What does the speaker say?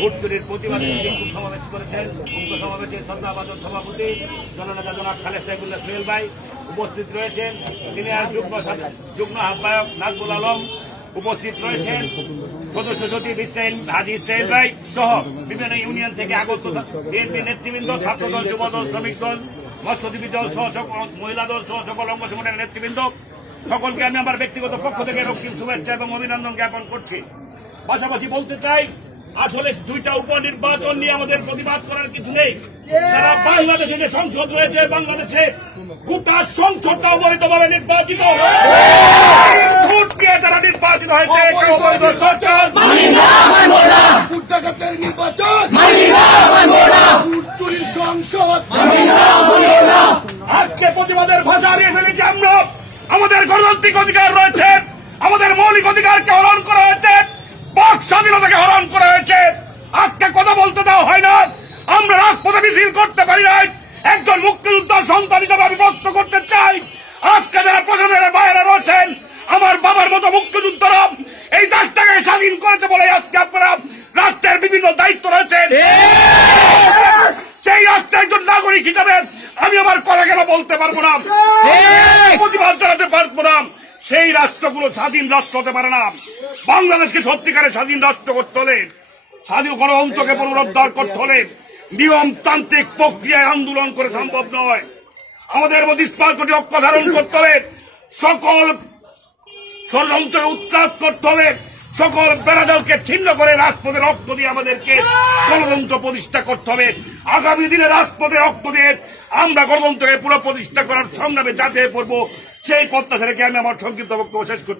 Vote চুরির প্রতিবাদে সমাবেশ করেছেন। উক্ত সমাবেশে শ্রদ্ধাভাজন সভাপতি জননেতা জনাব খালেদ সাইফুল্লাহ সোহেল ভাই উপস্থিত রয়েছেন। তিনি আর যুগ্ম যুগ্ম আহ্বায়ক নাজবুল আলম উপস্থিত রয়েছেন। সদস্য সচিব ইসরায়েল হাজি ইসরায়েল ভাই সহ বিভিন্ন ইউনিয়ন থেকে আগত বিএনপি নেতৃবৃন্দ ছাত্রদল যুবদল শ্রমিক দল মৎস্যজীবী দল সহ মহিলা দল সহ সকল অঙ্গ সংগঠনের নেতৃবৃন্দ সকলকে আমি আমার ব্যক্তিগত পক্ষ থেকে রক্তিম শুভেচ্ছা এবং অভিনন্দন জ্ঞাপন করছি। পাশাপাশি বলতে চাই আসলে দুইটা উপনির্বাচন নিয়ে আমাদের প্রতিবাদ করার কিছু নেই। সারা বাংলাদেশে যে সংসদ রয়েছে বাংলাদেশে গোটা সংসদটা অবৈধভাবে নির্বাচিত। ভোট তারা নির্বাচিত হয়েছে আজকে প্রতিবাদের ভাষা হারিয়ে ফেলেছি। আমাদের গণতান্ত্রিক অধিকার রয়েছে। আমাদের মৌলিক অধিকারকে হরণ করা হয়েছে। বাক স্বাধীনতাকে হরণ করা হয়েছে। আজকে কথা বলতে দেওয়া হয় না। আমরা রাজপথে মিছিল করতে পারি নাই। একজন মুক্তিযোদ্ধার সন্তান হিসাবে আমি ব্যক্ত করতে চাই। আজকে যারা প্রশাসনের বাইরে রয়েছেন আমার বাবার মতো মুক্তিযোদ্ধারা এই দেশটাকে স্বাধীন করেছে বলে আজকে আপনারা রাষ্ট্রের বিভিন্ন দায়িত্ব রয়েছেন। সেই রাষ্ট্রের একজন নাগরিক হিসাবে আমি আমার কথা কেন বলতে পারব না। প্রতিবাদ জানাতে পারব না। সেই রাষ্ট্রগুলো স্বাধীন রাষ্ট্র হতে পারে না। বাংলাদেশকে সত্যিকারের স্বাধীন রাষ্ট্র করতে হলে স্বাধীন গণতন্ত্রকে পুনরুদ্ধার করতে হলে নিয়মতান্ত্রিক প্রক্রিয়ায় আন্দোলন করে সম্ভব নয়। আমাদের মধ্যে স্পার্কটি অক্ষ ধারণ করতে হবে সকল ষড়যন্ত্রের উৎখাত করতে হবে সকল বেড়াদলকে ছিন্ন করে রাজপথে রক্ত দিয়ে আমাদেরকে গণতন্ত্র প্রতিষ্ঠা করতে হবে। আগামী দিনে রাজপথে রক্ত দিয়ে আমরা গণতন্ত্রকে পুরো প্রতিষ্ঠা করার সংগ্রামে যাতে পড়ব। সেই প্রত্যাশা রেখে আমি আমার সংক্ষিপ্ত বক্তব্য শেষ করছি।